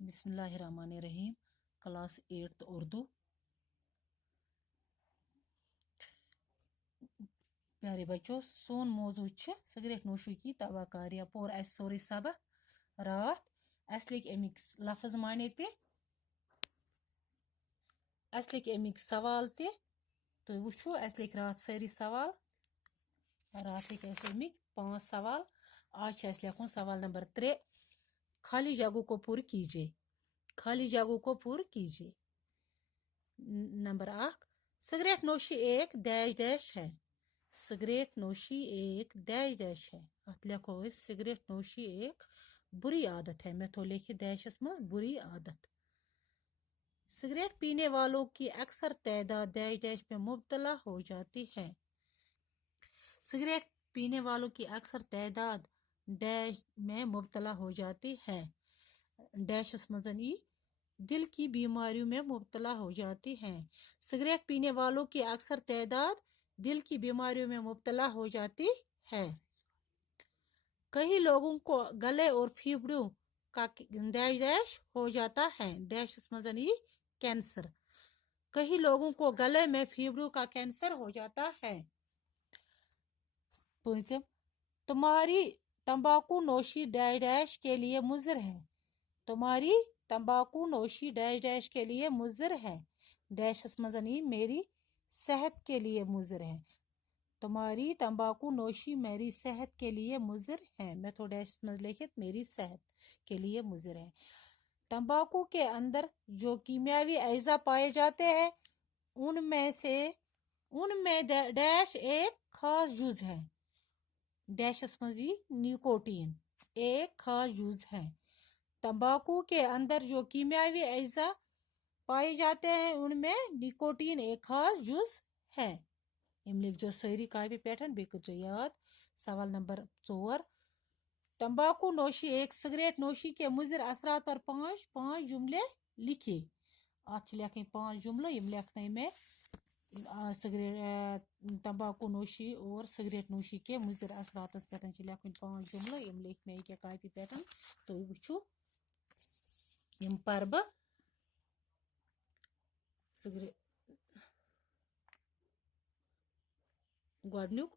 बिस्मिल्लाहिर्रहमानिर्रहीम। क्लास 8 उर्दू। प्यारे बच्चों, सोन मौजू सिगरेट नोशी की तबाकारियाँ पोर अस सोरे सबक रात अस लिख अमिक लफ्ज माने ते अस लिख अमिक सवाल ते तो वुचो अस लिख रात सारी सवाल रात लिख अस अमिक 5 सवाल। आज अस लिखुन सवाल नंबर 3। खाली जगहों को पूर्ण कीजिए। खाली जगहों को पूर्ण कीजिए। नंबर 1, सिगरेट नोशी एक डैश डैश है। सिगरेट नोशी एक डैश डैश है। अत लिखो सिगरेट नोशी एक बुरी आदत है। मैं तो लिखी डैशस में बुरी आदत। सिगरेट पीने वालों की अक्सर तादाद डैश डैश में मुब्तला हो जाती है। सिगरेट पीने वालों की अक्सर तादाद डैश में मुब्तला हो जाती है। डैशस मजन ई दिल की बीमारियों में मुब्तला हो जाती हैं। सिगरेट पीने वालों की अक्सर तादाद दिल की बीमारियों में मुब्तला हो जाती है। कई लोगों को गले और फेफड़ों का डैश डैश हो जाता है। डैश मजन ई कैंसर। कई लोगों को गले में फेफड़ों का कैंसर हो जाता है। तुम्हारी तंबाकू नोशी डैश डैश के लिए मुज़र है। तुम्हारी तंबाकू नोशी डैश डैश के लिए मुज़र है। डैश मजनी मेरी सेहत के लिए मुज़र है। तुम्हारी तंबाकू नोशी मेरी सेहत के लिए मुज़र है। मैं तो डैश मज लिखित मेरी सेहत के लिए मुज़र है। तंबाकू के अंदर जो कीमियावी अज्जा पाए जाते हैं उनमें डैश एक खास जुज है। डैश मजी निकोटीन एक खास जुज है। तंबाकू के अंदर जो कीमियावी अज्जा पाए जाते हैं उनमें निकोटीन एक खास जुज है। इम लिख जो सही कापी पैटर्न बेकर जो याद। सवाल नंबर 4, तंबाकू नोशी एक सिगरेट नोशी के मुज़र असरात पर 5 जुमले लिखे। आज लिखें 5 जुमले। इम लिखने में तंबाकू नोशी और सिगरेट नोशी के मुज़र असरात पैटर्न लिखें 5 जुमले। इम लिख में क्या कापी पैटर्न तो वुचो यम पर बह गोडनुक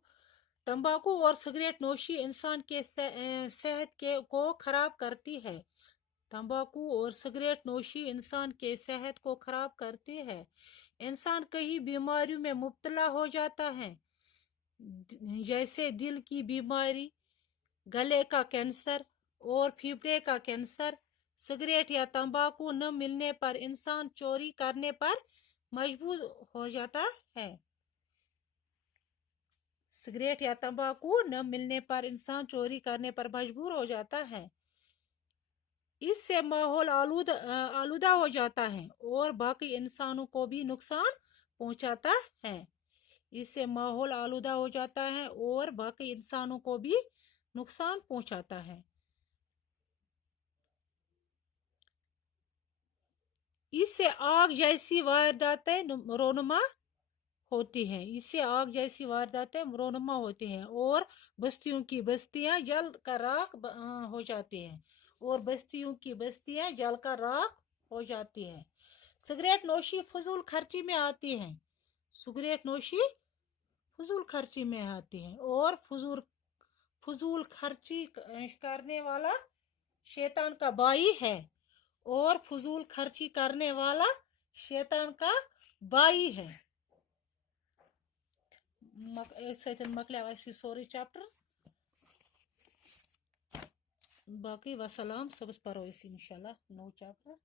तंबाकू और सिगरेट नोशी इंसान के सेहत को खराब करती है। तंबाकू और सिगरेट नोशी इंसान के सेहत को खराब करती है। इंसान कई बीमारियों में मुब्तला हो जाता है जैसे दिल की बीमारी, गले का कैंसर और फेफड़े का कैंसर। सिगरेट या तंबाकू न मिलने पर इंसान चोरी करने पर मजबूर हो जाता है। सिगरेट या तंबाकू न मिलने पर इंसान चोरी करने पर मजबूर हो जाता है। इससे माहौल आलूदा हो जाता है और बाकी इंसानों को भी नुकसान पहुंचाता है। इससे माहौल आलूदा हो जाता है और बाकी इंसानों को भी नुकसान पहुंचाता है। इससे आग जैसी वारदातें रोनुमा होती हैं। इससे आग जैसी वारदातें रोनुमा होती हैं और बस्तियों की बस्तियां जल कर राख हो जाती हैं और बस्तियों की बस्तियां जल कर राख हो जाती हैं। सिगरेट नोशी फजूल खर्ची में आती है। सिगरेट नोशी फजूल खर्ची में आती है और फजूल खर्ची करने वाला शैतान का भाई है और फजूल खर्ची करने वाला शैतान का भाई है। मकलिया सोरी चैप्टर बाकी वसलाम सबस परो इंशाल्लाह नो चैप्टर।